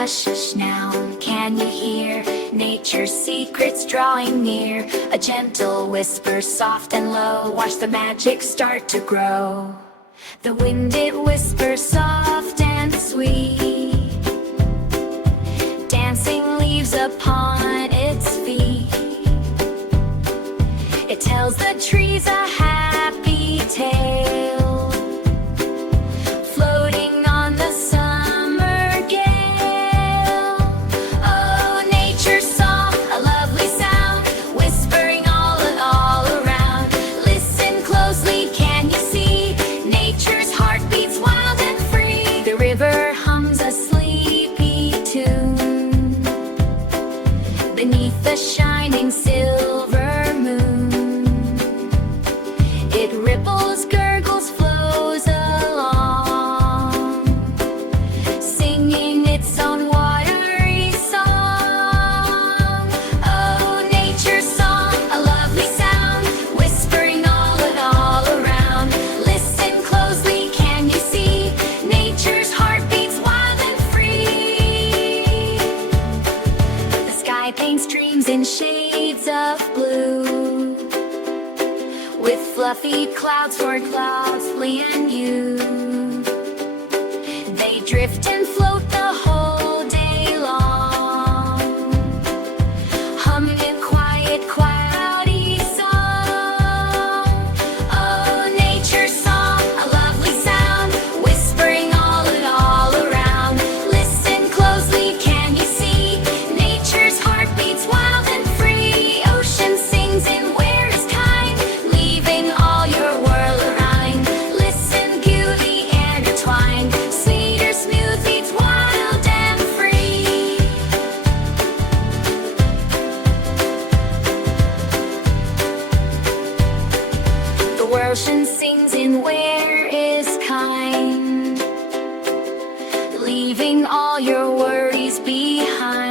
Hush, hush now, can you hear nature's secrets drawing near? A gentle whisper, soft and low, watch the magic start to grow. The wind it whispers soft and sweet, dancing leaves upon its feet. It tells the trees a happy tale, floating on the summer gale. Oh, nature's song, a lovely sound, whispering all around. Listen closely, can you see? Nature's heart beats wild and free. The river hums a sleepy tune beneath the shining silver moon. It ripples, gurgles, flows along, singing its own watery song. Oh, nature's song, a lovely sound, whispering all around. Listen closely, can you see? Nature's heart beats wild and free. The sky paints dreams in shades of blue, with fluffy clouds for Cloudsley and you. They drift and float the whole day long, humming a quiet, cloudy song. Oh, nature's song, a lovely sound, whispering all around. Listen closely, can you see? Nature's heart beats wild and free. Ocean sings in where is kind, leaving all your world around. Listen, beauty intertwined, sweeter, smooth beats wild and free. The ocean sings in where is kind, leaving all your worries behind.